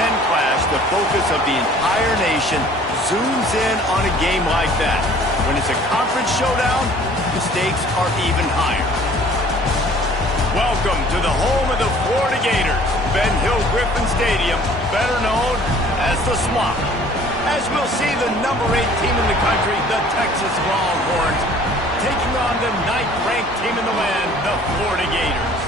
10 clash, the focus of the entire nation zooms in on a game like that. When it's a conference showdown, the stakes are even higher. Welcome to the home of the Florida Gators, Ben Hill Griffin Stadium, better known as the Swamp. As we'll see the number 8 team in the country, the Texas Longhorns, taking on the 9th-ranked team in the land, the Florida Gators.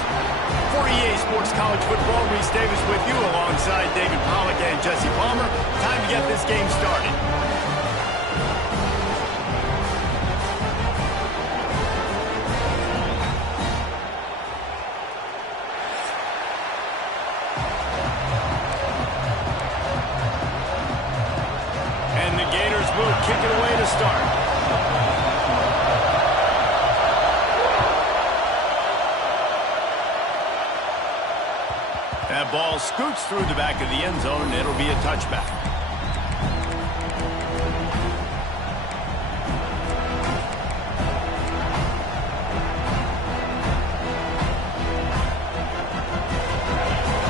For EA Sports College Football, Reese Davis with you alongside David Pollack and Jesse Palmer. Time to get this game started. And the Gators will kick it away to start. That ball scoots through the back of the end zone, and it'll be a touchback.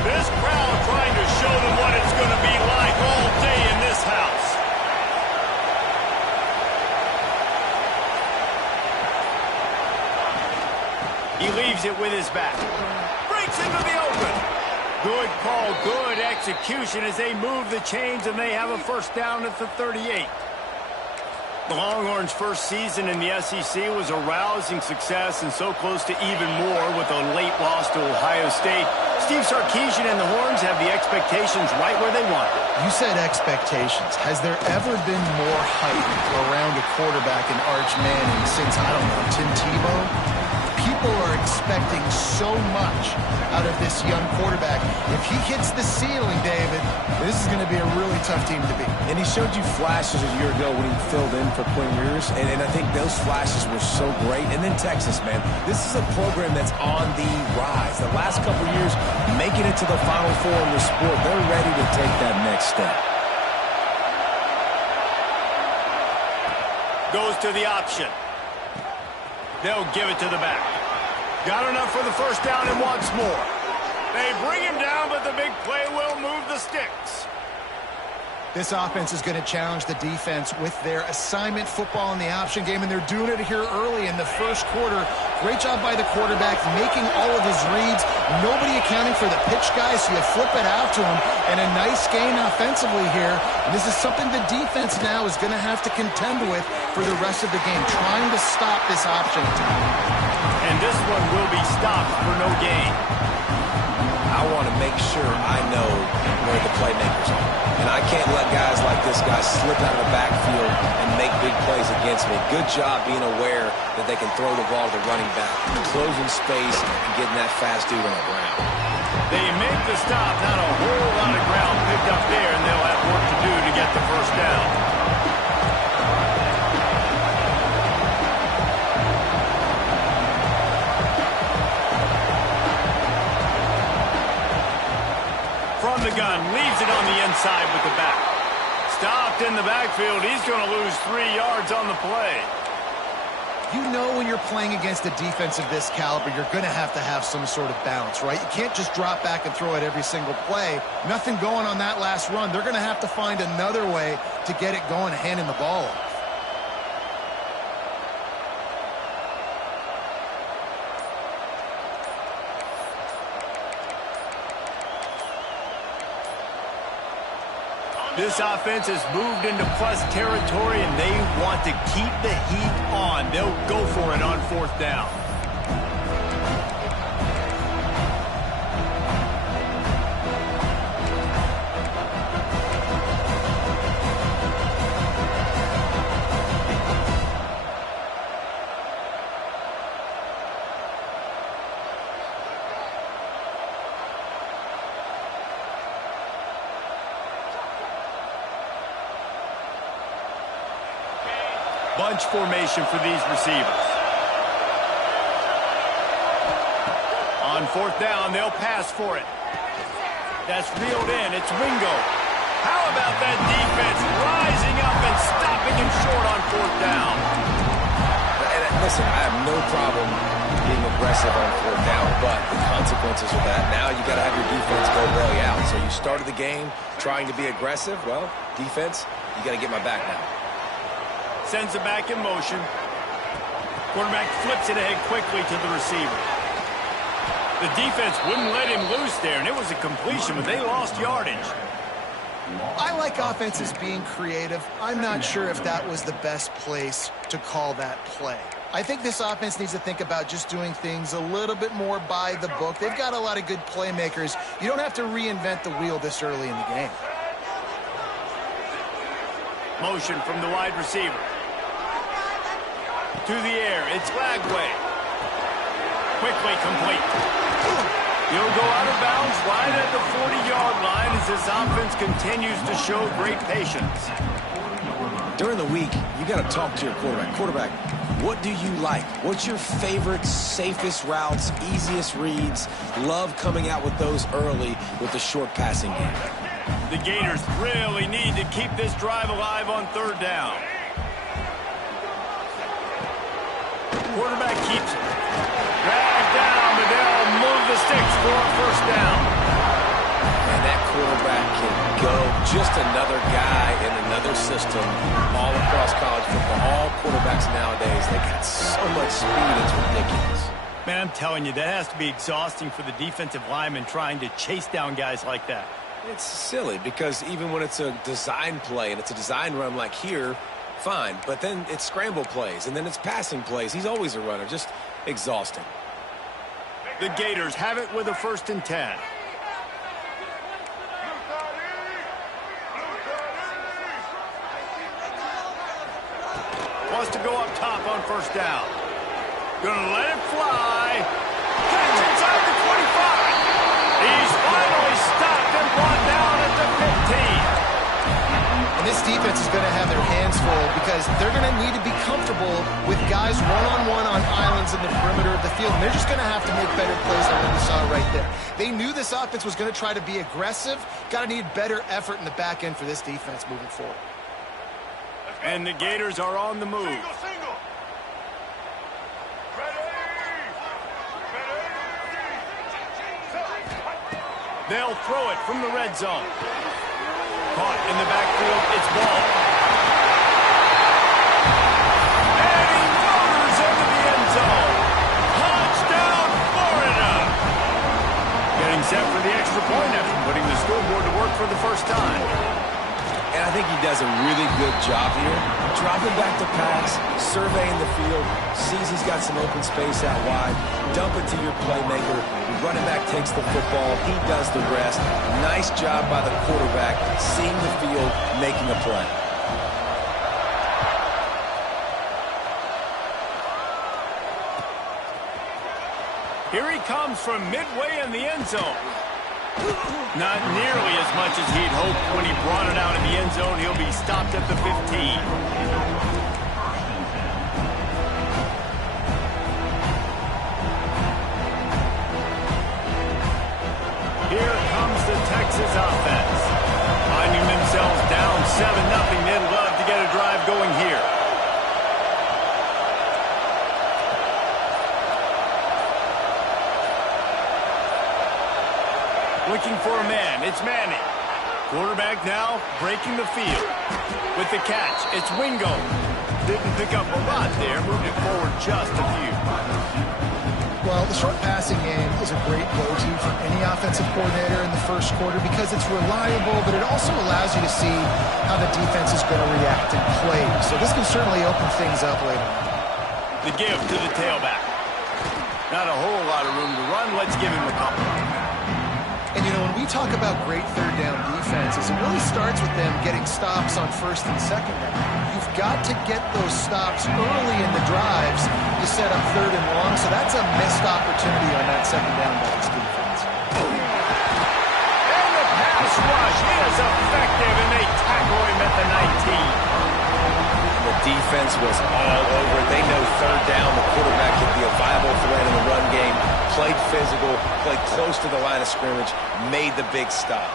This crowd trying to show them what it's going to be like all day in this house. He leaves it with his back. Breaks into the open. Good call, good execution as they move the chains, and they have a first down at the 38. The Longhorns' first season in the SEC was a rousing success and so close to even more with a late loss to Ohio State. Steve Sarkisian and the Horns have the expectations right where they want them. You said expectations. Has there ever been more hype around a quarterback in Arch Manning since, I don't know, Tim Tebow? People are expecting so much out of this young quarterback. If he hits the ceiling, David, this is going to be a really tough team to beat. And he showed you flashes a year ago when he filled in for Quinn Ewers, and I think those flashes were so great. And then Texas, man, this is a program that's on the rise. The last couple years, making it to the Final Four in the sport, they're ready to take that next step. Goes to the option. They'll give it to the back. Got enough for the first down and wants more. They bring him down, but the big play will move the sticks. This offense is going to challenge the defense with their assignment football in the option game, and they're doing it here early in the first quarter. Great job by the quarterback, making all of his reads. Nobody accounting for the pitch guy, so you flip it out to him, and a nice gain offensively here. And this is something the defense now is going to have to contend with for the rest of the game, trying to stop this option attack. And this one will be stopped for no gain. I want to make sure I know where the playmakers are. And I can't let guys like this guy slip out of the backfield and make big plays against me. Good job being aware that they can throw the ball to the running back, closing space, and getting that fast dude on the ground. They make the stop, not a whole lot of ground picked up there, and they'll have work to do to get the first down. From the gun, leaves it on the inside with the back. Stopped in the backfield. He's going to lose 3 yards on the play. You know when you're playing against a defense of this caliber, you're going to have some sort of balance, right? You can't just drop back and throw it every single play. Nothing going on that last run. They're going to have to find another way to get it going, handing the ball off. This offense has moved into plus territory, and they want to keep the heat on. They'll go for it on fourth down. Bunch formation for these receivers. On fourth down, they'll pass for it. That's reeled in. It's Wingo. How about that defense rising up and stopping him short on fourth down? listen, I have no problem being aggressive on fourth down, but the consequences of that, now you got to have your defense go bail you out. So you started the game trying to be aggressive. Well, defense, you got to get my back now. Sends it back in motion. Quarterback flips it ahead quickly to the receiver. The defense wouldn't let him loose there, and it was a completion, but they lost yardage. I like offenses being creative. I'm not sure if that was the best place to call that play. I think this offense needs to think about just doing things a little bit more by the book. They've got a lot of good playmakers. You don't have to reinvent the wheel this early in the game. Motion from the wide receiver. To the air, it's Lagway. Quickly complete. He'll go out of bounds right at the 40-yard line as this offense continues to show great patience. During the week, you got to talk to your quarterback. Quarterback, what do you like? What's your favorite, safest routes, easiest reads? Love coming out with those early with the short passing game. The Gators really need to keep this drive alive on third down. Quarterback keeps it. Drag down, but they'll move the sticks for a first down. And that quarterback can go. Just another guy in another system all across college football. All quarterbacks nowadays, they got so much speed, it's ridiculous. Man, I'm telling you, that has to be exhausting for the defensive lineman trying to chase down guys like that. It's silly because even when it's a design play and it's a design run like here, fine. But then it's scramble plays, and then it's passing plays. He's always a runner. Just exhausting. The Gators have it with a 1st and 10. Wants to go up top on 1st down. Gonna let it fly. Catch inside the 25. He's finally stopped and brought down at the 15. And this defense is going to have their hands full because they're going to need to be comfortable with guys one-on-one on islands in the perimeter of the field. And they're just going to have to make better plays than what we saw right there. They knew this offense was going to try to be aggressive. Got to need better effort in the back end for this defense moving forward. And the Gators are on the move. They'll throw it from the red zone. Caught in the backfield, it's ball. And he motors into the end zone. Touchdown, Florida! Getting set for the extra point after putting the scoreboard to work for the first time. And I think he does a really good job here. Dropping back to pass, surveying the field, sees he's got some open space out wide, dump it to your playmaker. The running back takes the football. He does the rest. Nice job by the quarterback, seeing the field, making a play. Here he comes from midway in the end zone. Not nearly as much as he'd hoped when he brought it out in the end zone. He'll be stopped at the 15. Here comes the Texas offense. Finding themselves down 7-0. They'd love to get a drive going here. Looking for a man. It's Manning. Quarterback now breaking the field. With the catch, it's Wingo. Didn't pick up a lot there. Moved it forward just a few. Well, the short passing game is a great go-to for any offensive coordinator in the first quarter because it's reliable, but it also allows you to see how the defense is going to react and play. So this can certainly open things up later on. The give to the tailback. Not a whole lot of room to run. Let's give him a couple. And, you know, when we talk about great third down defenses, it really starts with them getting stops on 1st and 2nd down. You've got to get those stops early in the drives. You set up 3rd and long, so that's a missed opportunity on that 2nd down by this defense. And the pass rush is effective, and they tackle him at the 19. The defense was all over. They know 3rd down, the quarterback could be a viable threat in the run game. Played physical, played close to the line of scrimmage, made the big stop.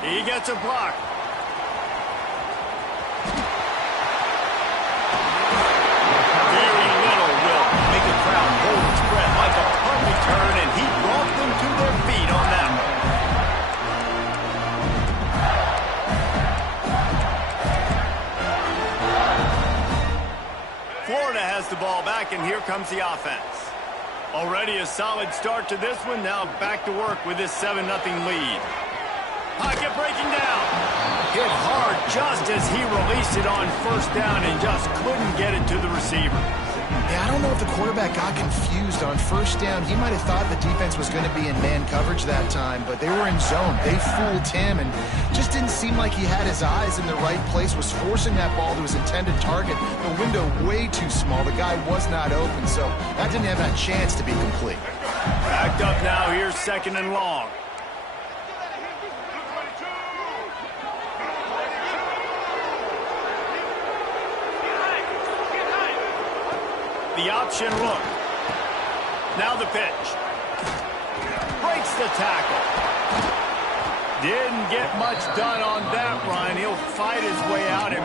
He gets a block. has the ball back, and here comes the offense. Already a solid start to this one. Now back to work with this 7-0 lead. Pocket breaking down. Hit hard just as he released it on first down and just couldn't get it to the receiver. Yeah, I don't know if the quarterback got confused on first down. He might have thought the defense was going to be in man coverage that time, but they were in zone. They fooled him and just didn't seem like he had his eyes in the right place, was forcing that ball to his intended target. The window way too small. The guy was not open, so that didn't have a chance to be complete. Backed up now. Here's 2nd and long. The option look. Now the pitch. Breaks the tackle. Didn't get much done on that run. He'll fight his way out and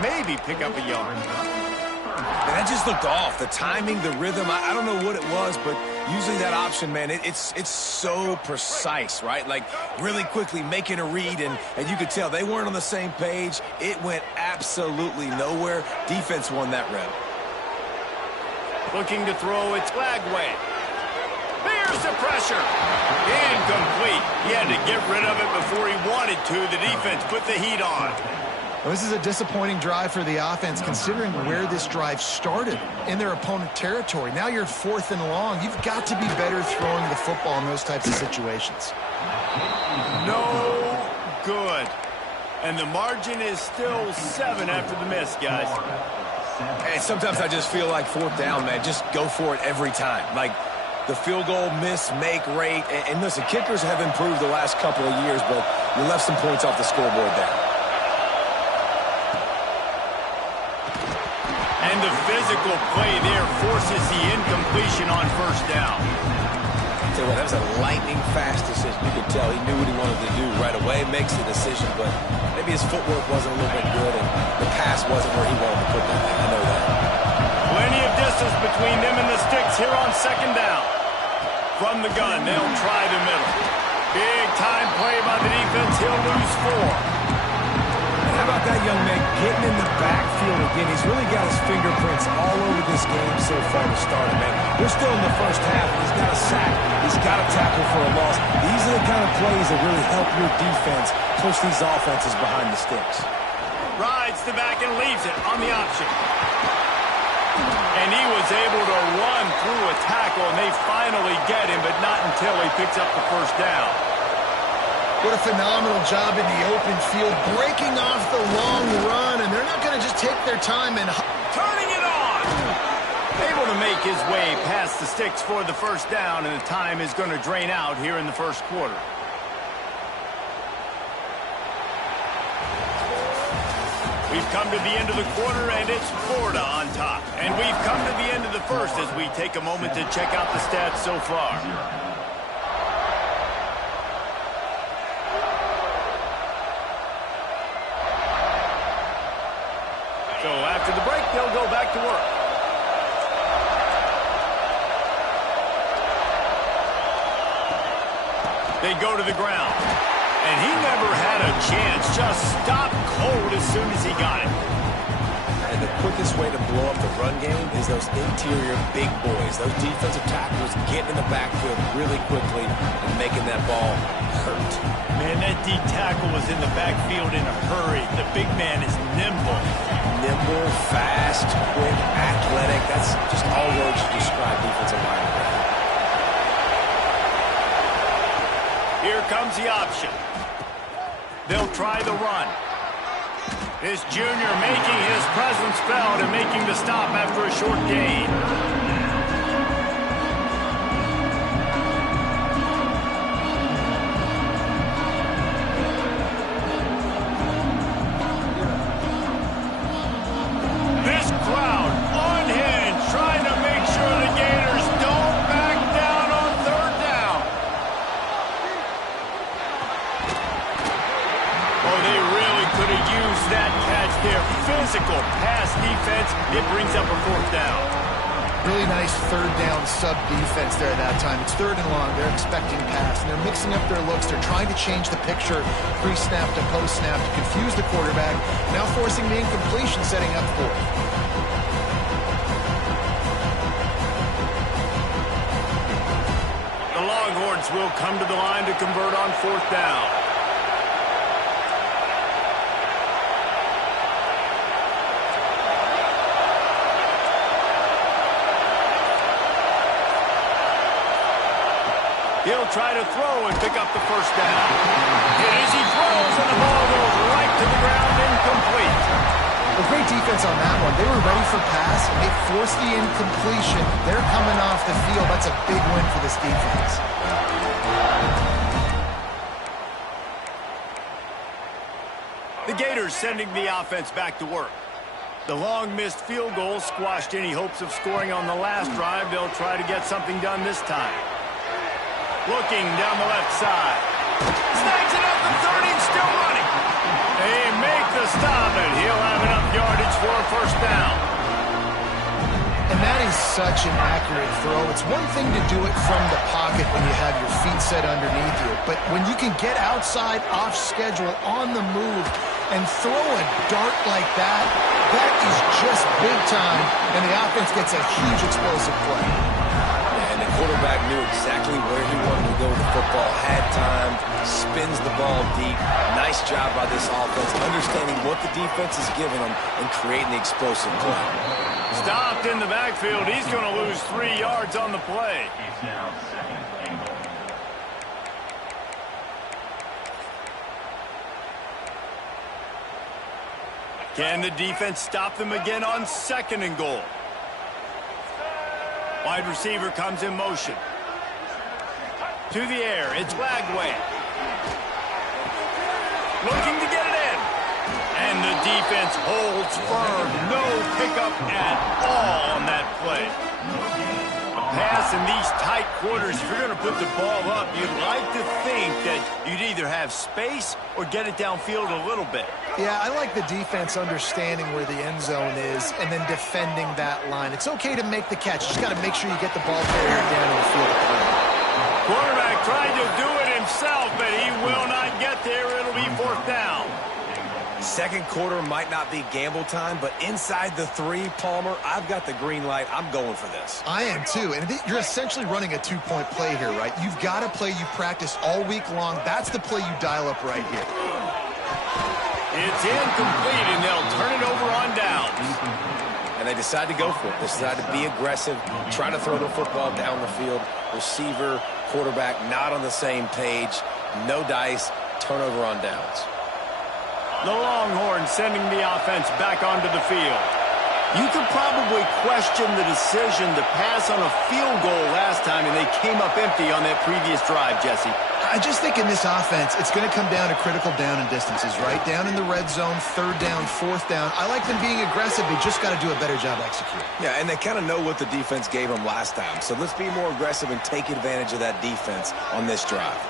maybe pick up a yard. Man, that just looked off. The timing, the rhythm, I don't know what it was, but usually that option, man, it's so precise, right? Like really quickly making a read, and you could tell they weren't on the same page. It went absolutely nowhere. Defense won that rep. Looking to throw, it's Lagway. There's the pressure. Incomplete. He had to get rid of it before he wanted to. The defense put the heat on. Well, this is a disappointing drive for the offense, considering where this drive started in their opponent territory. Now you're 4th and long. You've got to be better throwing the football in those types of situations. No good. And the margin is still 7 after the miss, guys. And sometimes I just feel like 4th down, man, just go for it every time. Like the field goal miss, make rate. And listen, kickers have improved the last couple of years, but you left some points off the scoreboard there. And the physical play there forces the incompletion on first down. Tell you what, that was a lightning-fast decision. You could tell he knew what he wanted to do right away, makes the decision, but maybe his footwork wasn't a little bit good, and the pass wasn't where he wanted to put that thing. I know that. Plenty of distance between them and the sticks here on 2nd down. From the gun, they'll try the middle. Big time play by the defense. He'll lose 4. And how about that young man getting in the backfield again? He's really got his fingerprints all over this game so far to start it, man. We're still in the first half, and he's got a sack. He's got a tackle for a loss. These are the kind of plays that really help your defense push these offenses behind the sticks. Rides the back and leaves it on the option. And he was able to run through a tackle, and they finally get him, but not until he picks up the first down. What a phenomenal job in the open field, breaking off the long run, and they're not going to just take their time and turning it on. Able to make his way past the sticks for the first down, and the time is going to drain out here in the first quarter. We've come to the end of the quarter, and it's Florida on top. And we've come to the end of the first as we take a moment to check out the stats so far. So after the break, they'll go back to work. They go to the ground. And he never had a chance. Just stopped cold as soon as he got it. And the quickest way to blow up the run game is those interior big boys. Those defensive tackles getting in the backfield really quickly and making that ball hurt. Man, that D tackle was in the backfield in a hurry. The big man is nimble. Nimble, fast, quick, athletic. That's just all words to describe defensive linemen. Here comes the option. They'll try the run. This junior making his presence felt and making the stop after a short gain. This crowd unhinged, trying to make sure the Gators don't back down on 3rd down. Oh, they really could have used that catch there. Physical pass defense. It brings up a 4th down. really nice 3rd down sub defense there at that time. It's 3rd and long. They're expecting pass, and they're mixing up their looks. They're trying to change the picture pre-snap to post-snap to confuse the quarterback, now forcing the incompletion, setting up 4th. Longhorns will come to the line to convert on 4th down. He'll try to throw and pick up the 1st down. And as he throws, and the ball goes right to the ground, incomplete. Well, great defense on that one. They were ready for pass, and they forced the incompletion. They're coming off the field. That's a big win for this defense. The Gators sending the offense back to work. The long missed field goal squashed any hopes of scoring on the last drive. They'll try to get something done this time. Looking down the left side. Snags it up the 30 and still running. They make the stop, and he'll have enough yardage for a 1st down. And that is such an accurate throw. It's one thing to do it from the pocket when you have your feet set underneath you, but when you can get outside, off schedule, on the move, and throw a dart like that, that is just big time, and the offense gets a huge explosive play. And the quarterback knew exactly where he wanted to go with the football, had time, spins the ball deep. Nice job by this offense, understanding what the defense is giving them and creating the explosive play. Stopped in the backfield. He's going to lose 3 yards on the play. Can the defense stop them again on 2nd and goal? Wide receiver comes in motion. To the air, it's Lagway. Looking to get it in. And the defense holds firm. No pickup at all on that play. Pass in these tight quarters, if you're going to put the ball up, you'd like to think that you'd either have space or get it downfield a little bit. Yeah, I like the defense understanding where the end zone is and then defending that line. It's okay to make the catch. You just got to make sure you get the ball carrier down in the field of play. Quarterback tried to do it himself, but he will not get there. It'll be 4th down. 2nd quarter might not be gamble time, but inside the 3, Palmer, I've got the green light. I'm going for this. I am too, and you're essentially running a 2-point play here, right? You've got a play you practice all week long. That's the play you dial up right here. It's incomplete, and they'll turn it over on downs. And they decide to go for it. They decide to be aggressive, try to throw the football down the field. Receiver, quarterback, not on the same page. No dice, turnover on downs. The Longhorns sending the offense back onto the field. You could probably question the decision to pass on a field goal last time, and they came up empty on that previous drive, Jesse. I just think in this offense, it's going to come down to critical down and distances, right? Down in the red zone, 3rd down, 4th down. I like them being aggressive. They just got to do a better job executing. Yeah, and they kind of know what the defense gave them last time. So let's be more aggressive and take advantage of that defense on this drive.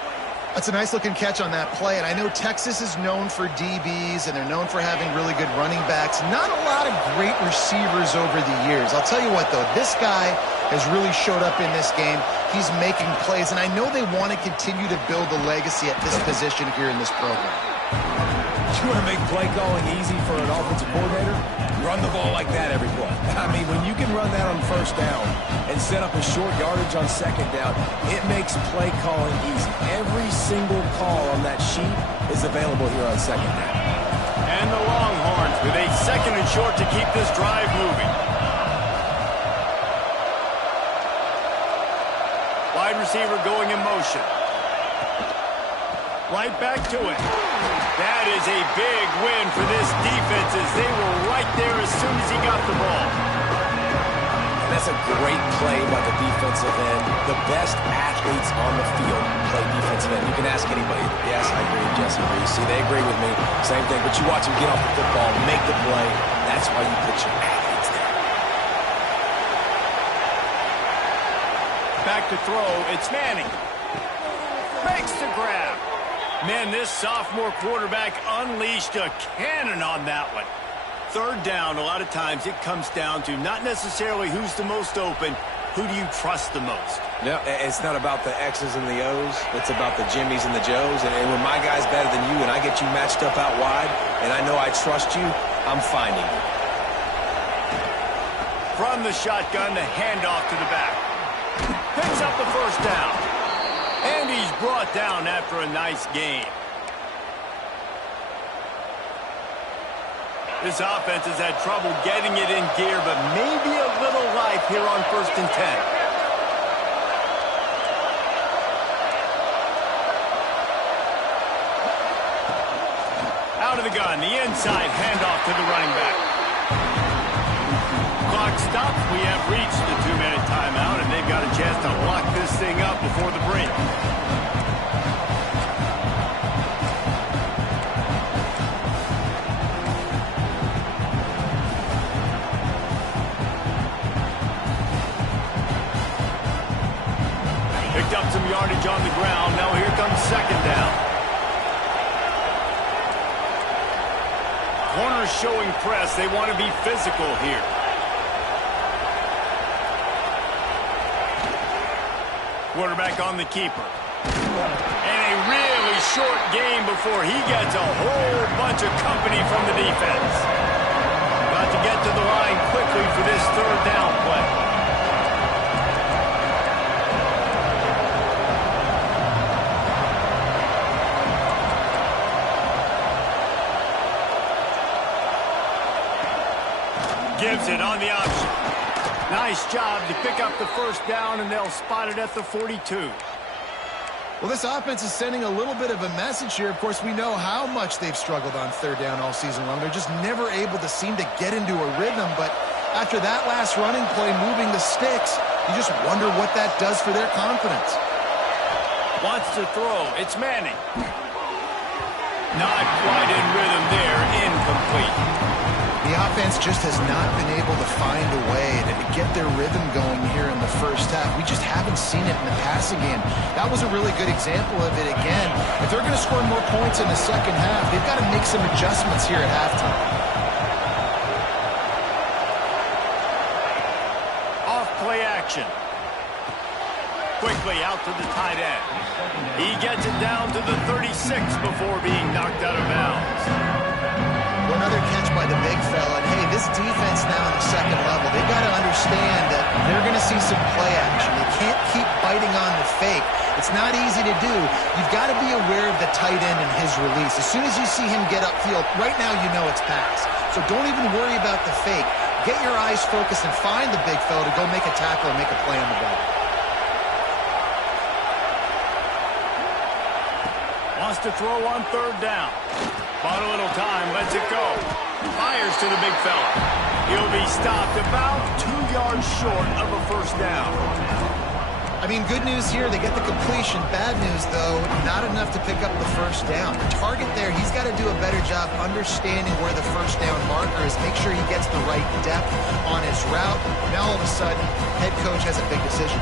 That's a nice-looking catch on that play, and I know Texas is known for DBs, and they're known for having really good running backs. Not a lot of great receivers over the years. I'll tell you what, though, this guy has really showed up in this game. He's making plays, and I know they want to continue to build a legacy at this position here in this program. You want to make play calling easy for an offensive coordinator? Run the ball like that every play. I mean, when you can run that on 1st down and set up a short yardage on 2nd down, it makes play calling easy. Every single call on that sheet is available here on 2nd down. And the Longhorns with a 2nd and short to keep this drive moving. Wide receiver going in motion. Right back to it. That is a big win for this defense as they were right there as soon as he got the ball. And that's a great play by the defensive end. The best athletes on the field play defensive end. You can ask anybody. Yes, I agree. Jesse agrees. See, they agree with me. Same thing. But you watch them get off the football, make the play. That's why you put your athletes there. Back to throw. It's Manning. Makes the grab. Man, this sophomore quarterback unleashed a cannon on that one. 3rd down, a lot of times it comes down to not necessarily who's the most open, who do you trust the most? Yeah, it's not about the X's and the O's. It's about the Jimmies and the Joes. And when my guy's better than you and I get you matched up out wide and I know I trust you, I'm finding you. From the shotgun, the handoff to the back. Picks up the 1st down. And he's brought down after a nice game. This offense has had trouble getting it in gear, but maybe a little life here on 1st and 10. Out of the gun, the inside handoff to the running back. Clock stops. We have reached the 2-minute timeout, and they've got a chance to lock this thing up before the break. Picked up some yardage on the ground. Now here comes 2nd down. Corners showing press. They want to be physical here. Quarterback on the keeper. And a really short game before he gets a whole bunch of company from the defense. Got to get to the line quickly for this 3rd down play. Gives it on the option. Nice job to pick up the 1st down, and they'll spot it at the 42. Well, this offense is sending a little bit of a message here. Of course, we know how much they've struggled on 3rd down all season long. They're just never able to seem to get into a rhythm. But after that last running play, moving the sticks, you just wonder what that does for their confidence. Wants to throw. It's Manning. Not quite in rhythm there. Incomplete. The offense just has not been able to find a way to get their rhythm going here in the 1st half. We just haven't seen it in the passing game. That was a really good example of it again. If they're going to score more points in the 2nd half, they've got to make some adjustments here at halftime. Off play action. Quickly out to the tight end. He gets it down to the 36 before being knocked out of bounds. Another catch by the big fella. And, hey, this defense now in the 2nd level, they've got to understand that they're going to see some play action. They can't keep biting on the fake. It's not easy to do. You've got to be aware of the tight end and his release. As soon as you see him get upfield, right now you know it's pass. So don't even worry about the fake. Get your eyes focused and find the big fella to go make a tackle and make a play on the ball. Wants to throw on 3rd down. Bought a little time, lets it go. Fires to the big fella. He'll be stopped about 2 yards short of a 1st down. I mean, good news here, they get the completion. Bad news, though, not enough to pick up the 1st down. The target there, he's got to do a better job understanding where the 1st down marker is. Make sure he gets the right depth on his route. Now, all of a sudden, head coach has a big decision.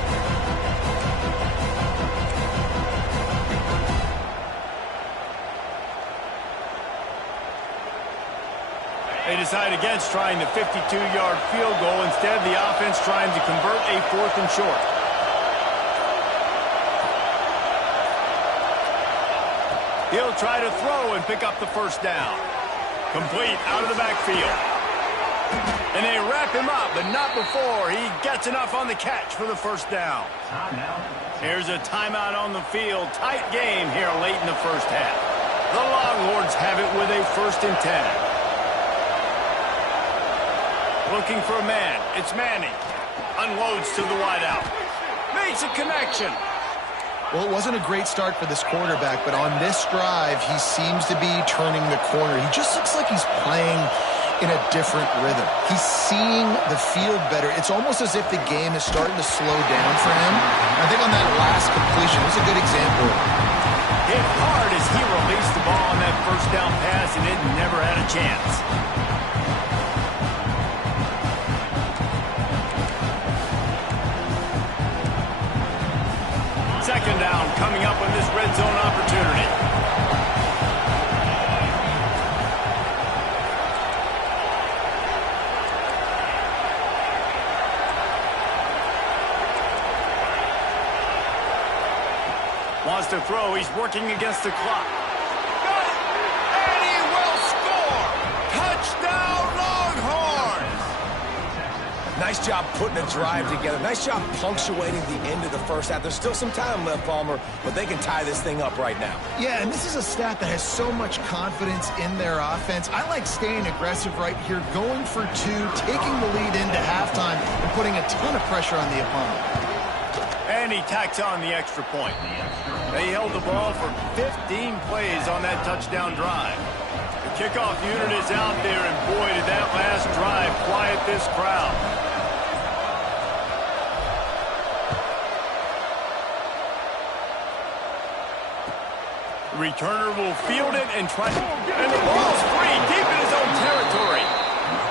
They decide against trying the 52-yard field goal. Instead, the offense trying to convert a 4th and short. He'll try to throw and pick up the 1st down. Complete out of the backfield. And they wrap him up, but not before he gets enough on the catch for the 1st down. Here's a timeout on the field. Tight game here late in the 1st half. The Longhorns have it with a 1st and 10. Looking for a man. It's Manning. Unloads to the wideout. Makes a connection. Well, it wasn't a great start for this quarterback, but on this drive, he seems to be turning the corner. He just looks like he's playing in a different rhythm. He's seeing the field better. It's almost as if the game is starting to slow down for him. I think on that last completion, it was a good example. Hit hard as he released the ball on that 1st down pass, and it never had a chance. Second down coming up on this red zone opportunity. Wants to throw. He's working against the clock. Got it! And he will score! Touchdown, Longhorns! Nice job putting a drive together. Nice job punctuating the end of the first half. There's still some time left, Palmer, but they can tie this thing up right now. Yeah, and this is a staff that has so much confidence in their offense. I like staying aggressive right here, going for two, taking the lead into halftime, and putting a ton of pressure on the opponent. And he tacks on the extra point. They held the ball for 15 plays on that touchdown drive. The kickoff unit is out there, and boy, did that last drive quiet this crowd. The returner will field it and try, and the ball's free, deep in his own territory.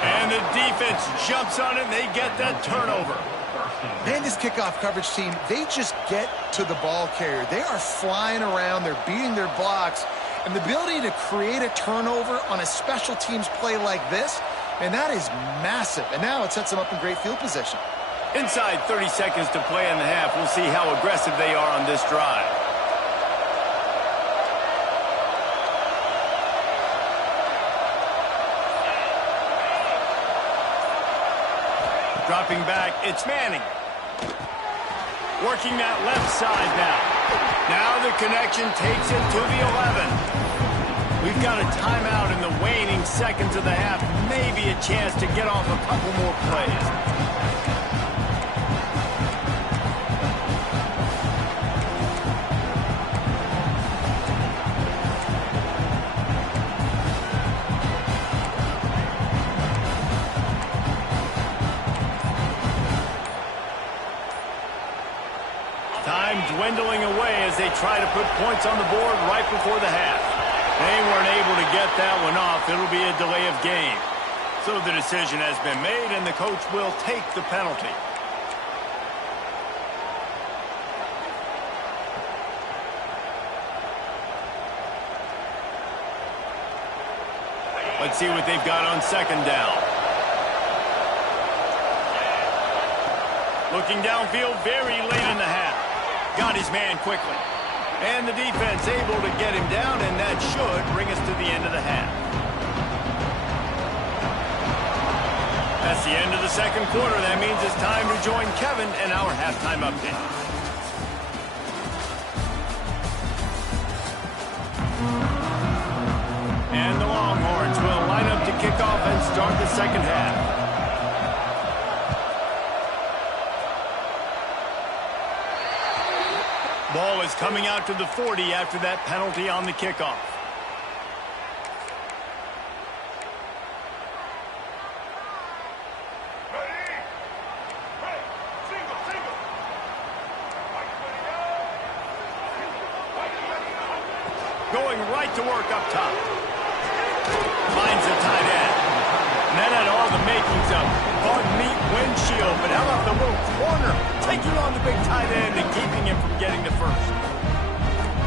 And the defense jumps on it, and they get that turnover. Man, this kickoff coverage team, they just get to the ball carrier. They are flying around. They're beating their blocks. And the ability to create a turnover on a special teams play like this, and that is massive. And now it sets them up in great field position. Inside 30 seconds to play in the half. We'll see how aggressive they are on this drive. Dropping back, it's Manning. Working that left side now. Now the connection takes it to the 11. We've got a timeout in the waning seconds of the half. Maybe a chance to get off a couple more plays. Time dwindling away as they try to put points on the board right before the half. They weren't able to get that one off. It'll be a delay of game. So the decision has been made, and the coach will take the penalty. Let's see what they've got on second down. Looking downfield very late in the half. Got his man quickly. And the defense able to get him down, and that should bring us to the end of the half. That's the end of the second quarter. That means it's time to join Kevin in our halftime update. And the Longhorns will line up to kick off and start the second half. Ball is coming out to the 40 after that penalty on the kickoff. Going right to work up top. Finds the tight end. And that had all the makings of hard meat windshield, but how about the little corner taking on the big tight end and keeping him from getting to first?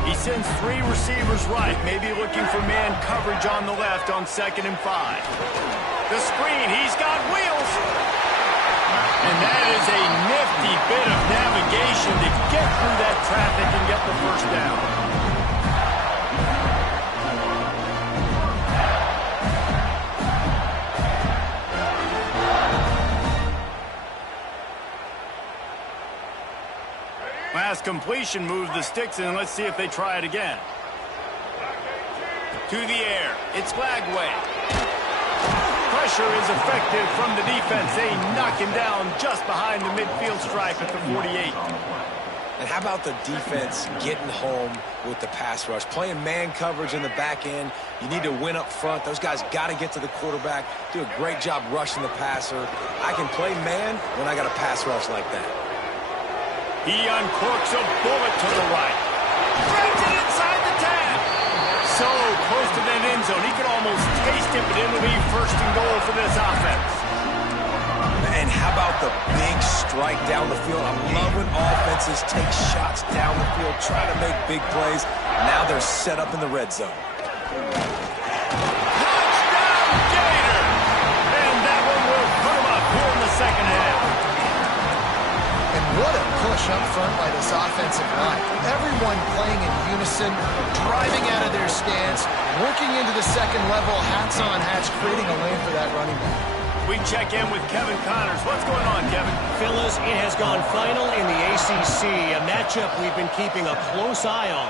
He sends three receivers right, maybe looking for man coverage on the left on 2nd and 5. The screen, he's got wheels. And that is a nifty bit of navigation to get through that traffic and get the first down. Last completion moved the sticks in. Let's see if they try it again. To the air. It's Lagway. Pressure is effective from the defense. They knock him down just behind the midfield stripe at the 48. And how about the defense getting home with the pass rush? Playing man coverage in the back end. You need to win up front. Those guys got to get to the quarterback. Do a great job rushing the passer. I can play man when I got a pass rush like that. He uncorks a bullet to the right. Drives it inside the 10. So close to that end zone. He could almost taste it, but it'll be first and goal for this offense. And how about the big strike down the field? I'm loving offenses take shots down the field, try to make big plays. Now they're set up in the red zone. Touchdown, Gator! And that one will put him up here in the second half. And what a push up front by this offensive line. Everyone playing in unison, driving out of their stance, working into the second level, hats on hats, creating a lane for that running back. We check in with Kevin Connors. What's going on, Kevin? Fellas, it has gone final in the ACC, a matchup we've been keeping a close eye on.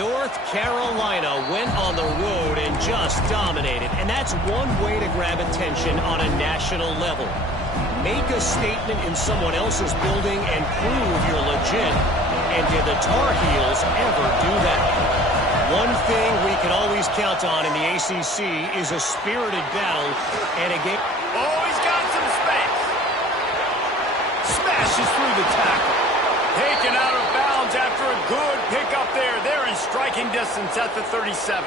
North Carolina went on the road and just dominated, and that's one way to grab attention on a national level. Make a statement in someone else's building and prove you're legit. And did the Tar Heels ever do that? One thing we can always count on in the ACC is a spirited battle and a game. Oh, he's got some space. Smashes through the tackle. Taken out of bounds after a good pickup there. They're in striking distance at the 37.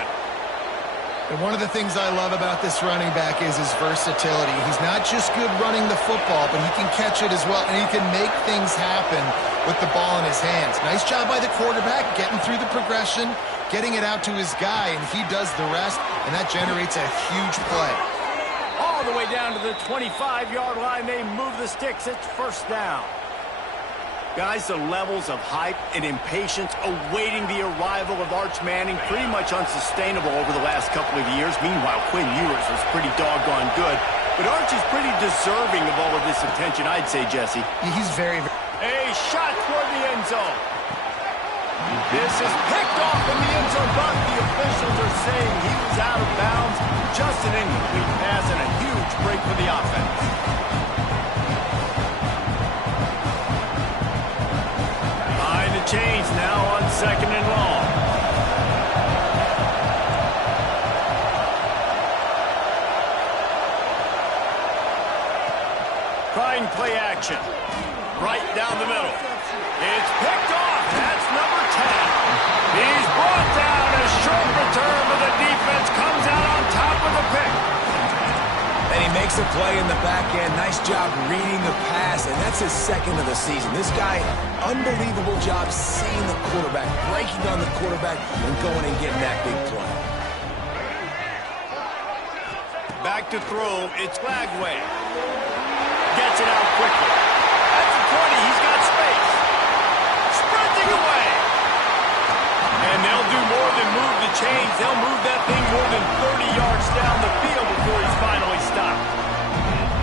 And one of the things I love about this running back is his versatility. He's not just good running the football, but he can catch it as well, and he can make things happen with the ball in his hands. Nice job by the quarterback, getting through the progression, getting it out to his guy, and he does the rest, and that generates a huge play. All the way down to the 25-yard line. They move the sticks. It's first down. Guys, the levels of hype and impatience awaiting the arrival of Arch Manning pretty much unsustainable over the last couple of years. Meanwhile, Quinn Ewers was pretty doggone good. But Arch is pretty deserving of all of this attention, I'd say, Jesse. He's very... A shot toward the end zone. This is picked off in the end zone, but the officials are saying he was out of bounds. Just an incomplete pass and a huge break for the offense. Change now on second and long. Trying play action. Right down the middle. It's picked off. That's number 10. He's brought down. A short return, but the defense comes out on top of the pick. And he makes a play in the back end. Nice job reading the pass, and that's his second of the season. This guy, unbelievable job seeing the quarterback, breaking on the quarterback, and going and getting that big play. Back to throw. It's Flagway. Gets it out quickly. That's a 20. He's got space. Sprinting away. And they'll do more than move the chains. They'll move that thing more than 30 yards down the field before he's finally stopped.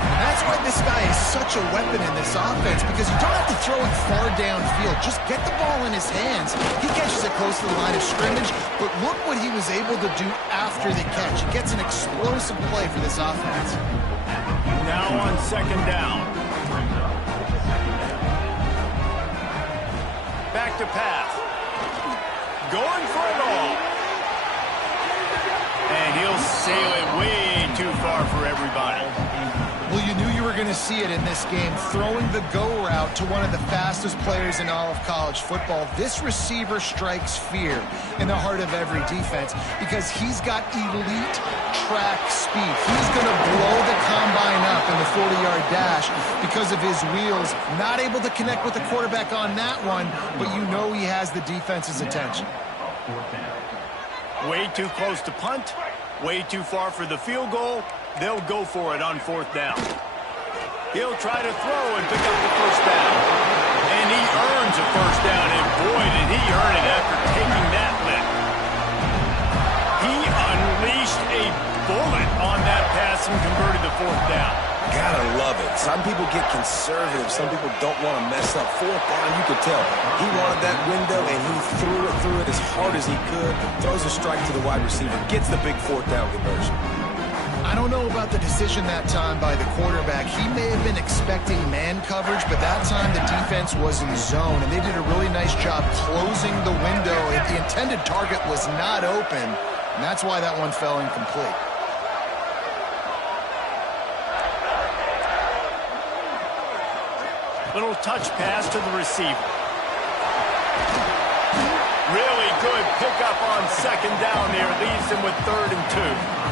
And that's why this guy is such a weapon in this offense, because you don't have to throw it far downfield. Just get the ball in his hands. He catches it close to the line of scrimmage, but look what he was able to do after the catch. He gets an explosive play for this offense. Now on second down. Back to pass. Going for it all. And he'll sail it way too far for everybody. Well, you knew you were going to see it in this game, throwing the go route to one of the fastest players in all of college football. This receiver strikes fear in the heart of every defense because he's got elite track speed. He's going to blow the combine up in the 40-yard dash because of his wheels. Not able to connect with the quarterback on that one, but you know he has the defense's attention. Way too close to punt, way too far for the field goal. They'll go for it on fourth down. He'll try to throw and pick up the first down. And he earns a first down, and boy, did he earn it after taking that lick. He unleashed a bullet on that pass and converted the fourth down. Gotta love it. Some people get conservative. Some people don't want to mess up. Fourth down, you could tell. He wanted that window, and he threw it as hard as he could. Throws a strike to the wide receiver. Gets the big fourth down conversion. I don't know about the decision that time by the quarterback. He may have been expecting man coverage, but that time the defense was in zone, and they did a really nice job closing the window. The intended target was not open, and that's why that one fell incomplete. Little touch pass to the receiver. Really good pickup on second down there. Leaves him with 3rd and 2.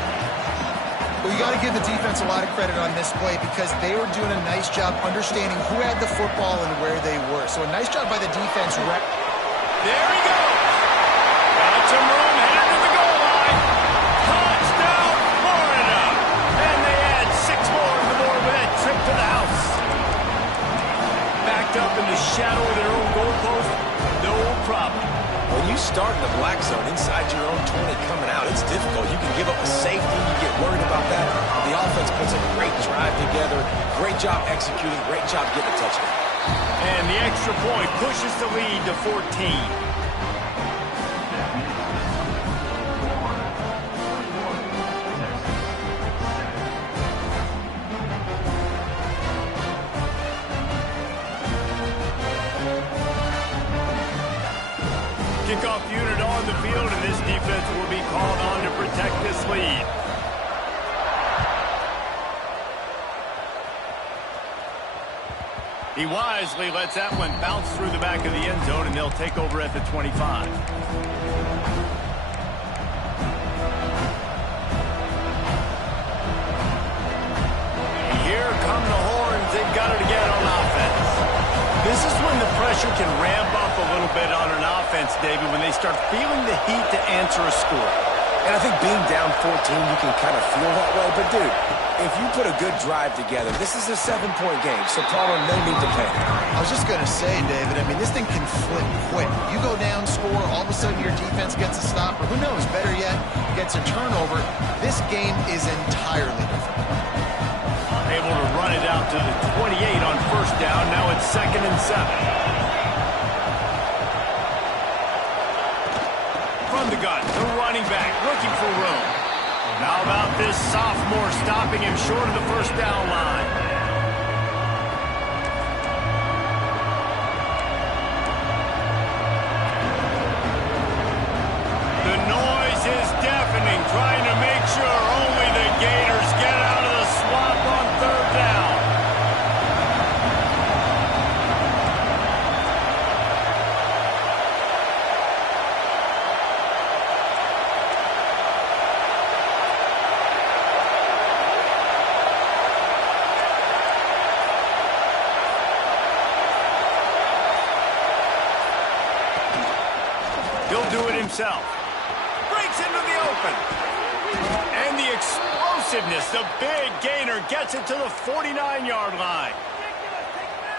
Well, you got to give the defense a lot of credit on this play because they were doing a nice job understanding who had the football and where they were. So a nice job by the defense. There he goes. Got some room, headed to the goal line. Touchdown, Florida. And they add 6 more to the board with that trip to the house. Backed up in the shadow of their own goalpost, no problem. When you start in the black zone inside your own 20 coming out, it's difficult. You can give up a safety. You get worried about that. The offense It's a great drive together. Great job executing. Great job getting a touchdown. And the extra point pushes the lead to 14. Kickoff unit on the field, and this defense will be called on to protect this lead. He wisely lets that one bounce through the back of the end zone, and they'll take over at the 25. Here come the horns. They've got it again on offense. This is when the pressure can ramp up a little bit on an offense, David, when they start feeling the heat to answer a score. And I think being down 14, you can kind of feel that way. But, dude, if you put a good drive together, this is a 7-point game, so Palmer, no need to panic. I was just going to say, David, I mean, this thing can flip quick. You go down, score, all of a sudden your defense gets a stop, or who knows, better yet, gets a turnover. This game is entirely different. Able to run it out to the 28 on first down. Now it's 2nd and 7. From the gun, the running back looking for room. How about this sophomore stopping him short of the first down line? The noise is deafening, trying to make sure only the Gators get out of the swamp on 3rd down. He'll do it himself. Breaks into the open. And the explosiveness, the big gainer gets it to the 49-yard line.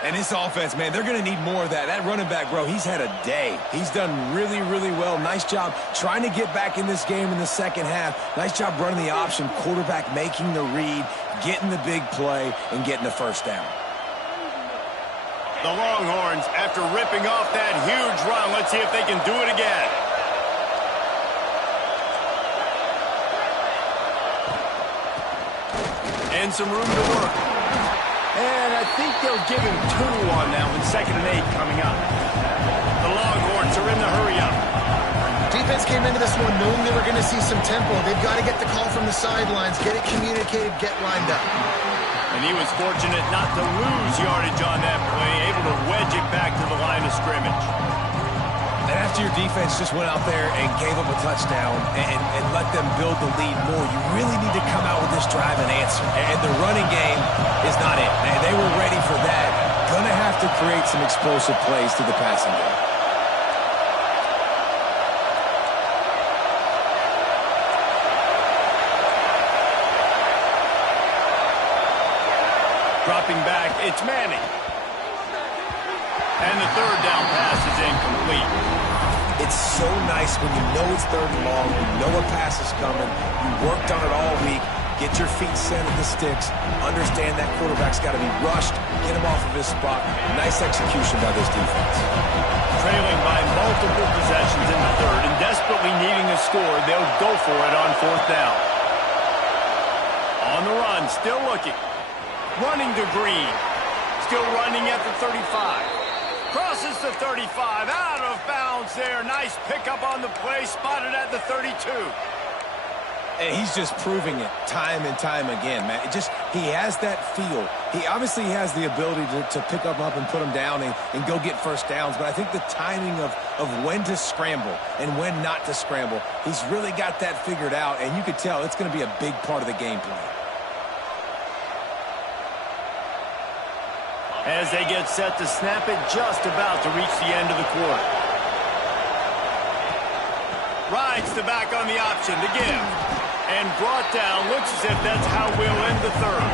And this offense, man, they're going to need more of that. That running back, bro, he's had a day. He's done really, really well. Nice job trying to get back in this game in the second half. Nice job running the option, quarterback making the read, getting the big play, and getting the first down. The Longhorns, after ripping off that huge run, let's see if they can do it again. And some room to work. And I think they'll give him 2 on that one, 2nd and 8 coming up. The Longhorns are in the hurry-up. Defense came into this one knowing they were going to see some tempo. They've got to get the call from the sidelines, get it communicated, get lined up. And he was fortunate not to lose yardage on that play, able to wedge it back to the line of scrimmage. And after your defense just went out there and gave up a touchdown and let them build the lead more, you really need to come out with this drive and answer. And the running game is not it. They were ready for that. Going to have to create some explosive plays through the passing game. Dropping back, it's Manning. And the 3rd down pass is incomplete. It's so nice when you know it's 3rd and long, you know a pass is coming, you worked on it all week, get your feet set at the sticks, understand that quarterback's got to be rushed, get him off of his spot. Nice execution by this defense. Trailing by multiple possessions in the 3rd and desperately needing a score, they'll go for it on 4th down. On the run, still looking. Running to Green. Still running at the 35. Crosses the 35. Out of bounds there. Nice pickup on the play. Spotted at the 32. And he's just proving it time and time again, man. He has that feel. He obviously has the ability to pick up and put him down and go get first downs. But I think the timing of when to scramble and when not to scramble, he's really got that figured out. And you could tell it's going to be a big part of the game plan. As they get set to snap it, just about to reach the end of the quarter. Rides the back on the option to give. And brought down. Looks as if that's how we'll end the 3rd.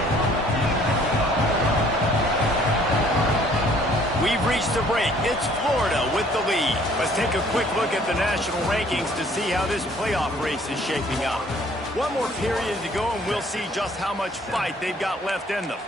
We've reached the break. It's Florida with the lead. Let's take a quick look at the national rankings to see how this playoff race is shaping up. One more period to go, and we'll see just how much fight they've got left in them.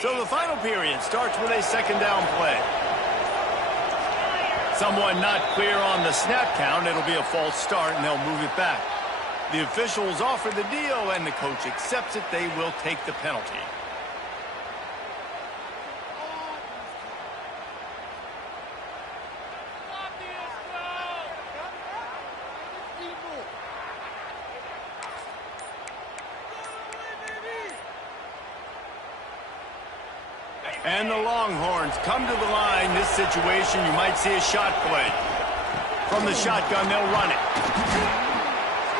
So the final period starts with a second down play. Someone not clear on the snap count. It'll be a false start, and they'll move it back. The officials offer the deal, and the coach accepts it. They will take the penalty. And the Longhorns come to the line. This situation, you might see a shot play. From the shotgun, they'll run it.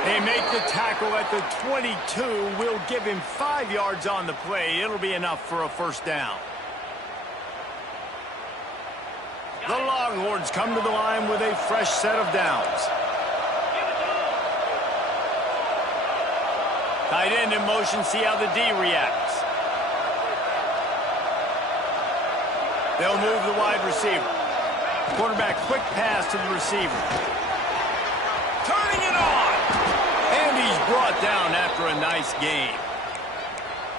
They make the tackle at the 22. We'll give him 5 yards on the play. It'll be enough for a first down. The Longhorns come to the line with a fresh set of downs. Tight end in motion, see how the D reacts. They'll move the wide receiver. Quarterback, quick pass to the receiver. Turning it on! And he's brought down after a nice game.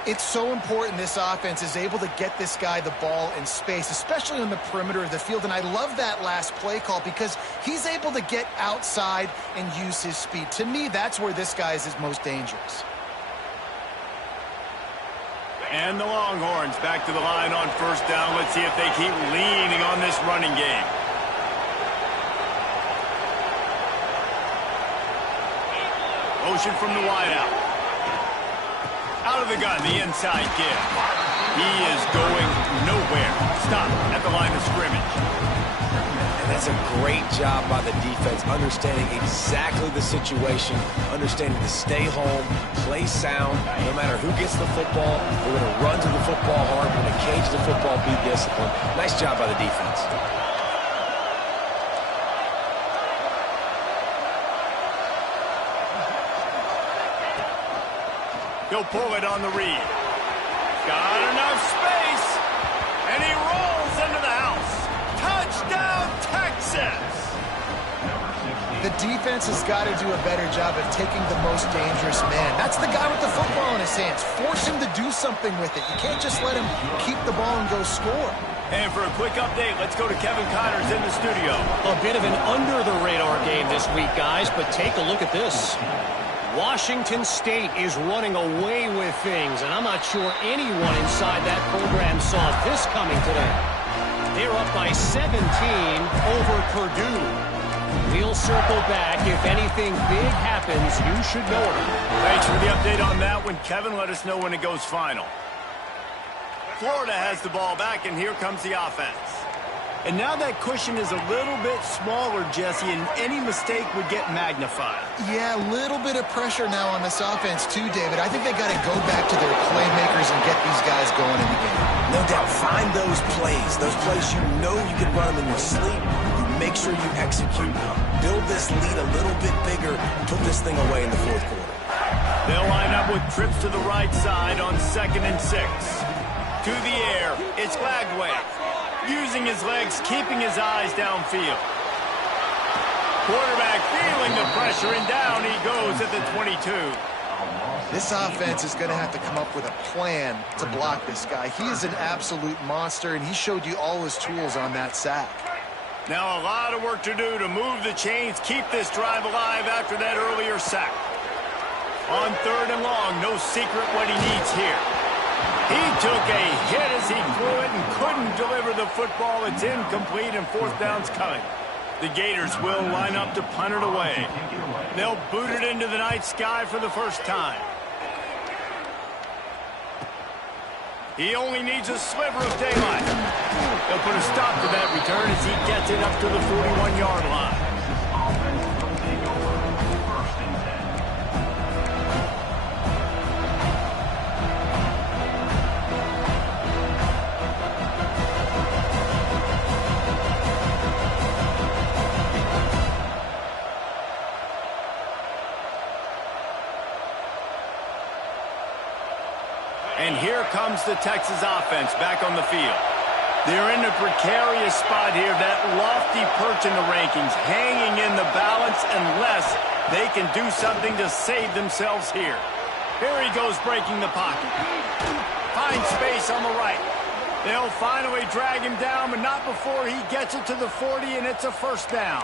It's so important this offense is able to get this guy the ball in space, especially on the perimeter of the field. And I love that last play call because he's able to get outside and use his speed. To me, that's where this guy is his most dangerous. And the Longhorns back to the line on first down. Let's see if they keep leaning on this running game. Motion from the wideout. Out of the gun, the inside give. He is going nowhere. Stop at the line of scrimmage. And that's a great job by the defense, understanding exactly the situation, understanding to stay home, play sound. No matter who gets the football, we're going to run to the football hard. We're going to cage the football, be disciplined. Nice job by the defense. He'll pull it on the read. Got enough space. And he rolls into the house. Touchdown, Texas! The defense has got to do a better job of taking the most dangerous man. That's the guy with the football in his hands. Force him to do something with it. You can't just let him keep the ball and go score. And for a quick update, let's go to Kevin Connors in the studio. A bit of an under-the-radar game this week, guys, but take a look at this. Washington State is running away with things, and I'm not sure anyone inside that program saw this coming today. They're up by 17 over Purdue. We'll circle back. If anything big happens, you should know it. Thanks for the update on that one, Kevin. Let us know when it goes final. Florida has the ball back, and here comes the offense. And now that cushion is a little bit smaller, Jesse, and any mistake would get magnified. Yeah, a little bit of pressure now on this offense too, David. I think they got to go back to their playmakers and get these guys going in the game. No doubt, find those plays you know you can run them in your sleep. You make sure you execute. Build this lead a little bit bigger. Put this thing away in the fourth quarter. They'll line up with trips to the right side on 2nd and 6. To the air, it's Lagway. Using his legs, keeping his eyes downfield. Quarterback feeling the pressure, and down he goes at the 22. This offense is going to have to come up with a plan to block this guy. He is an absolute monster, and he showed you all his tools on that sack. Now a lot of work to do to move the chains, keep this drive alive after that earlier sack. On 3rd and long, no secret what he needs here. He took a hit as he threw it and couldn't deliver the football. It's incomplete, and 4th down's coming. The Gators will line up to punt it away. They'll boot it into the night sky for the first time. He only needs a sliver of daylight. They'll put a stop to that return as he gets it up to the 41-yard line. And here comes the Texas offense back on the field. They're in a precarious spot here, that lofty perch in the rankings, hanging in the balance unless they can do something to save themselves here. Here he goes breaking the pocket. Finds space on the right. They'll finally drag him down, but not before he gets it to the 40, and it's a first down.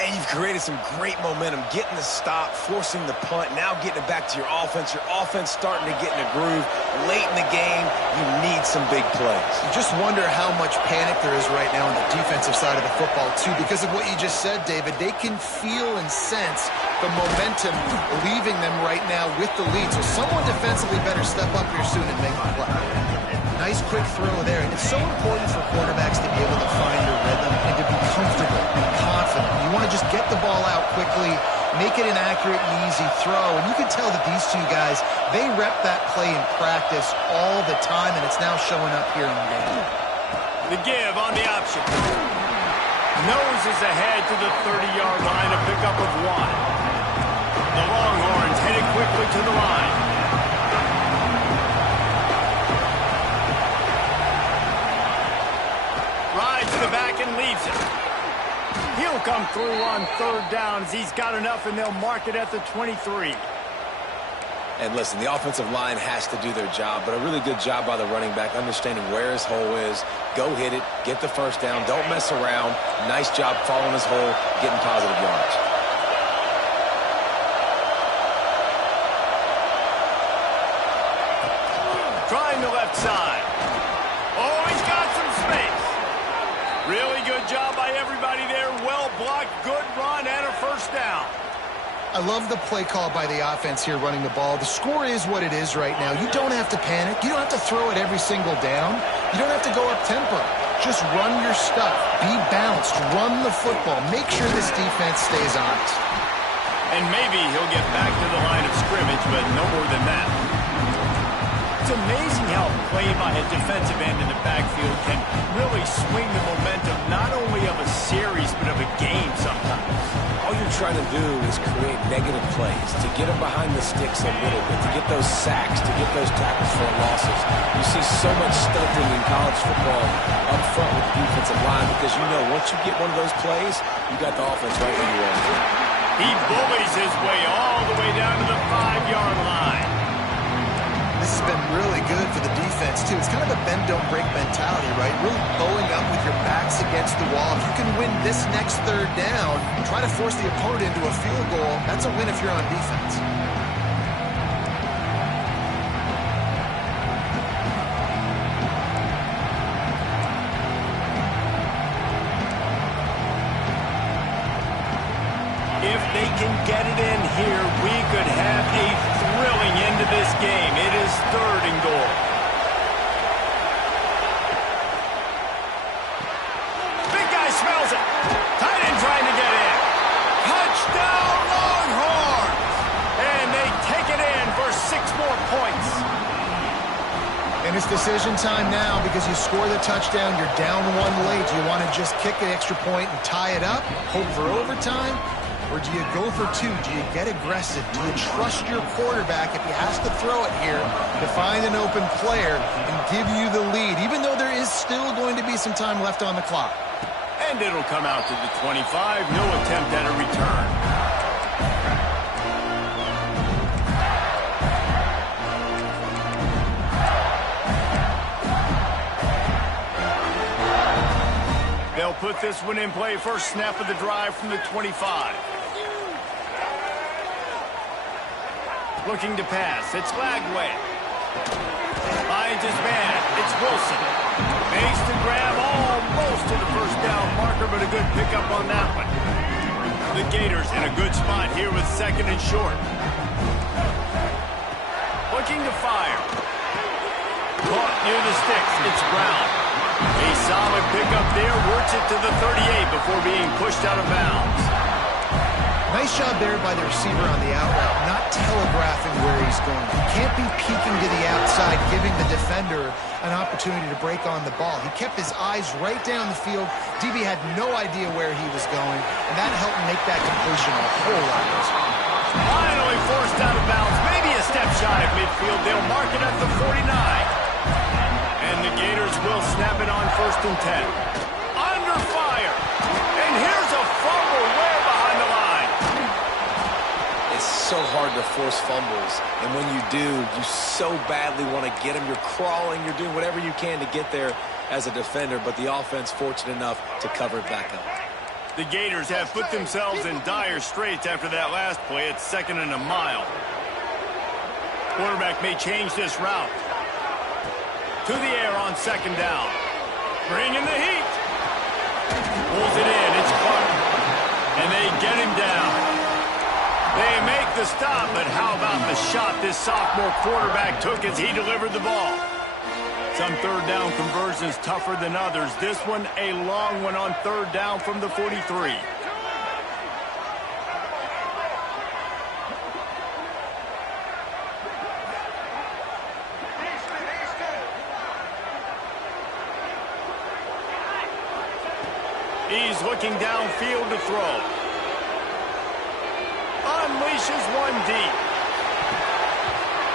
And you've created some great momentum, getting the stop, forcing the punt, now getting it back to your offense. Your offense starting to get in a groove. Late in the game, you need some big plays. You just wonder how much panic there is right now on the defensive side of the football, too, because of what you just said, David. They can feel and sense the momentum leaving them right now with the lead. So someone defensively better step up here soon and make a play. Nice quick throw there. And it's so important for quarterbacks to be able to find their rhythm and to be comfortable and confident. You want to just get the ball out quickly, make it an accurate and easy throw. And you can tell that these two guys, they rep that play in practice all the time, and it's now showing up here in the game. The give on the option. Noses ahead to the 30-yard line, a pickup of 1. The Longhorns headed quickly to the line. Rides to the back and leaves it. He'll come through on third downs. He's got enough, and they'll mark it at the 23. And listen, the offensive line has to do their job, but a really good job by the running back, understanding where his hole is. Go hit it, get the first down, don't mess around. Nice job following his hole, getting positive yards. Trying the left side. Oh, he's got some space. Really good job by everybody there. Well blocked, good run, and a first down. I love the play call by the offense here running the ball. The score is what it is right now. You don't have to panic. You don't have to throw it every single down. You don't have to go up tempo. Just run your stuff. Be balanced. Run the football. Make sure this defense stays honest. And maybe he'll get back to the line of scrimmage, but no more than that. It's amazing how a play by a defensive end in the backfield can really swing the momentum not only of a series, but of a game sometimes. All you're trying to do is create negative plays, to get them behind the sticks a little bit, to get those sacks, to get those tackles for losses. You see so much stunting in college football up front with the defensive line because you know once you get one of those plays, you got the offense right where you want it. He bullies his way all the way down to the 5-yard line. This has been really good for the defense, too. It's kind of a bend-don't-break mentality, right? Really bowing up with your backs against the wall. If you can win this next third down, try to force the opponent into a field goal, that's a win if you're on defense. If they can get it in here, we could have a thrilling end to this game. It is 3rd and goal. Big guy smells it. Tight end trying to get in. Touchdown Longhorns! And they take it in for 6 more points. And it's decision time now because you score the touchdown, you're down 1 late. Do you want to just kick an extra point and tie it up, hope for overtime? Or do you go for 2? Do you get aggressive? Do you trust your quarterback if he has to throw it here to find an open player and give you the lead, even though there is still going to be some time left on the clock? And it'll come out to the 25. No attempt at a return. They'll put this one in play. First snap of the drive from the 25. Looking to pass. It's Lagway. Finds his man. It's Wilson. Makes the grab almost to the first down marker, but a good pickup on that one. The Gators in a good spot here with 2nd and short. Looking to fire. Caught near the sticks. It's Brown. A solid pickup there. Works it to the 38 before being pushed out of bounds. Nice job there by the receiver on the out route, not telegraphing where he's going. He can't be peeking to the outside, giving the defender an opportunity to break on the ball. He kept his eyes right down the field. DB had no idea where he was going, and that helped make that completion a whole lot easier. Finally forced out of bounds. Maybe a step shy of midfield. They'll mark it at the 49. And the Gators will snap it on 1st and 10. Under fire. And here's a fumble way behind the line. It's so hard to force fumbles. And when you do, you so badly want to get them. You're crawling. You're doing whatever you can to get there as a defender. But the offense fortunate enough to cover it back up. The Gators have put themselves in dire straits after that last play. It's 2nd and a mile. Quarterback may change this route. To the air on 2nd down. Bringing the heat. Pulls it in. It's Clark. And they get him down. They make the stop, but how about the shot this sophomore quarterback took as he delivered the ball? Some 3rd down conversions tougher than others. This one a long one on 3rd down from the 43. He's looking downfield to throw. Unleashes one deep.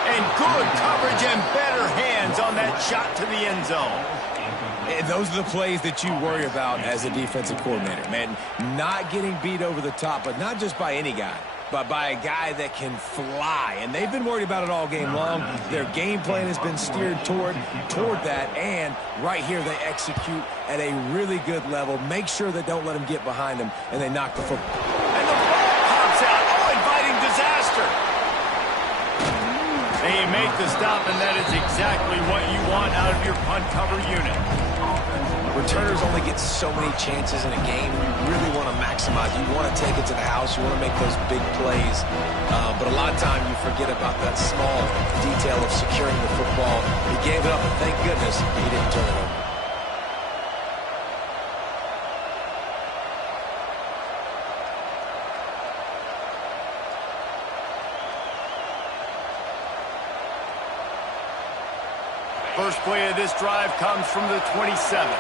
And good coverage and better hands on that shot to the end zone. And those are the plays that you worry about as a defensive coordinator, man. Not getting beat over the top, but not just by any guy, but by a guy that can fly. And they've been worried about it all game long. Their game plan has been steered toward that, and right here they execute at a really good level. Make sure they don't let them get behind them, and they knock the football. And the ball pops out. Oh, inviting disaster. They make the stop, and that is exactly what you want out of your punt cover unit. Returners only get so many chances in a game. You really want to maximize. You want to take it to the house. You want to make those big plays. But a lot of time you forget about that small detail of securing the football. He gave it up, and thank goodness he didn't turn it over. First play of this drive comes from the 27.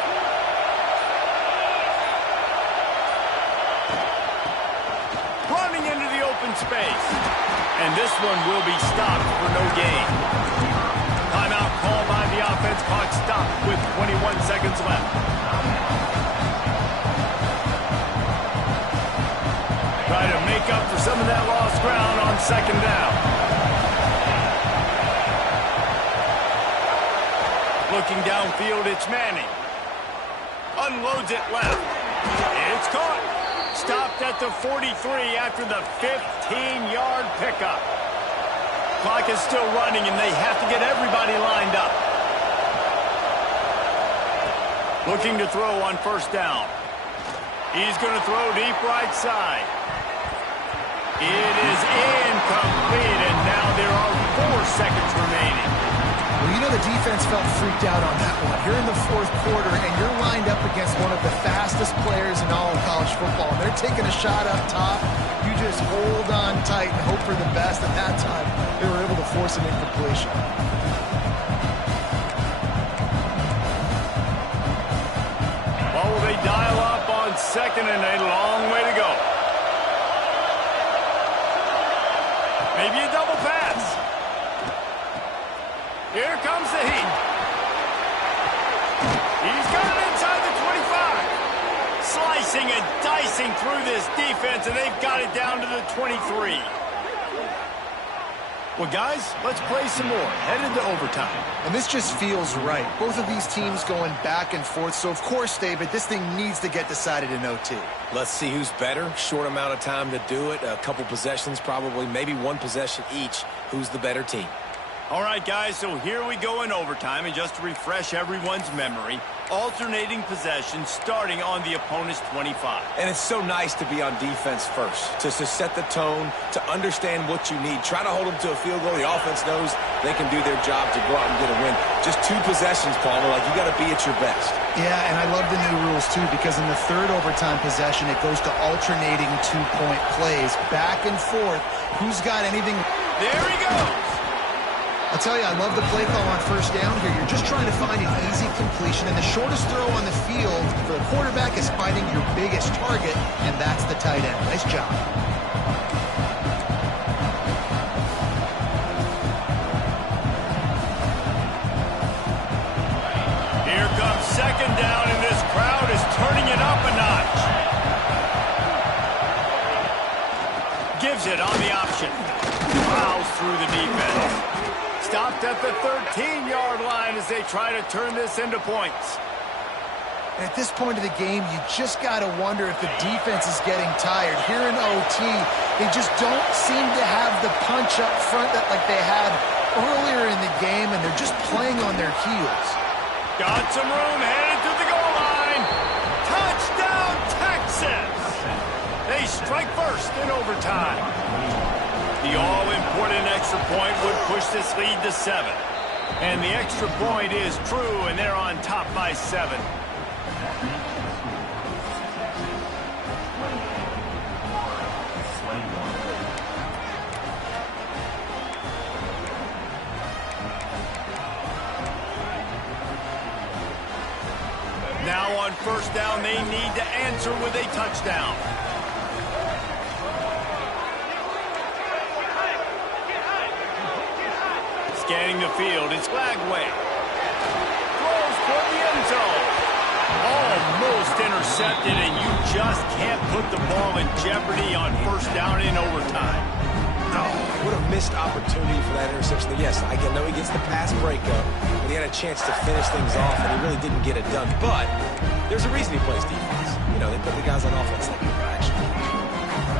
Running into the open space. And this one will be stopped for no gain. Timeout called by the offense. Clock stopped with 21 seconds left. Try to make up for some of that lost ground on 2nd down. Looking downfield, it's Manning. Unloads it left. It's caught. Stopped at the 43 after the 15-yard pickup. Clock is still running, and they have to get everybody lined up. Looking to throw on 1st down. He's going to throw deep right side. It is incomplete, and now there are 4 seconds remaining. Well, you know the defense felt freaked out on that one. You're in the 4th quarter, and you're lined up against one of the fastest players in all of college football. And they're taking a shot up top. You just hold on tight and hope for the best. At that time, they were able to force an incompletion. Well, will they dial up on 2nd and a long way to go? Maybe a double pass. Here comes the heat. He's got it inside the 25. Slicing and dicing through this defense, and they've got it down to the 23. Well, guys, let's play some more. Headed to overtime. And this just feels right. Both of these teams going back and forth. So, of course, David, this thing needs to get decided in OT. Let's see who's better. Short amount of time to do it. A couple possessions probably, maybe 1 possession each. Who's the better team? All right, guys, so here we go in overtime. And just to refresh everyone's memory, alternating possessions starting on the opponent's 25. And it's so nice to be on defense first, to set the tone, to understand what you need. Try to hold them to a field goal. The offense knows they can do their job to go out and get a win. Just 2 possessions, Palmer, like you got to be at your best. Yeah, and I love the new rules, too, because in the 3rd overtime possession, it goes to alternating 2-point plays, back and forth. Who's got anything? There he goes. I'll tell you, I love the play call on 1st down here. You're just trying to find an easy completion, and the shortest throw on the field for the quarterback is finding your biggest target, and that's the tight end. Nice job. gives it on the option. Plows through the defense. Stopped at the 13-yard line as they try to turn this into points. And at this point of the game, you just got to wonder if the defense is getting tired. Here in OT, they just don't seem to have the punch up front that like they had earlier in the game, and they're just playing on their heels. Got some room, headed to the goal line. Touchdown, Texas! They strike first in overtime. The all-important extra point would push this lead to 7. And the extra point is true, and they're on top by 7. Now on first down, they need to answer with a touchdown. Scanning the field, it's Glagway. Throws toward the end zone. Almost intercepted, and you just can't put the ball in jeopardy on first down in overtime. Oh, what a missed opportunity for that interception. Yes, I know he gets the pass breakup, but he had a chance to finish things off, and he really didn't get it done. But there's a reason he plays defense. You know, they put the guys on offense like that, actually.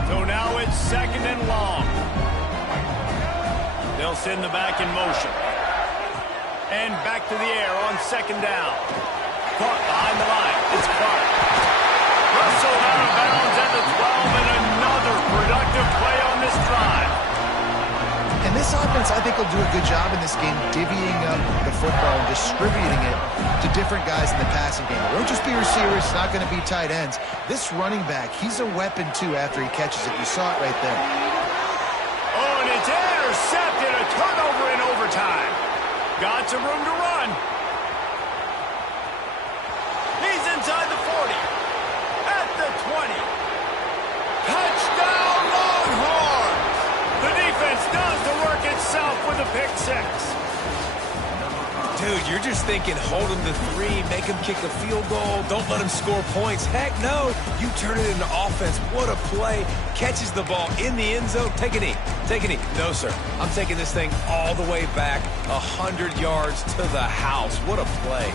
So now it's second and long. They'll send the back in motion. And back to the air on second down. Caught behind the line. It's Clark. Russell out of bounds at the 12, and another productive play on this drive. And this offense, I think, will do a good job in this game divvying up the football and distributing it to different guys in the passing game. It won't just be receivers. It's not going to be tight ends. This running back, he's a weapon, too, after he catches it. You saw it right there. Oh, and it's intercepted. A turnover in overtime. Got some room to run. He's inside the 40. At the 20. Touchdown, Longhorns! The defense does the work itself with a pick 6. Dude, you're just thinking, hold him to 3, make him kick a field goal, don't let him score points. Heck no, you turn it into offense. What a play. Catches the ball in the end zone. Take a knee. Take a knee. No, sir. I'm taking this thing all the way back 100 yards to the house. What a play.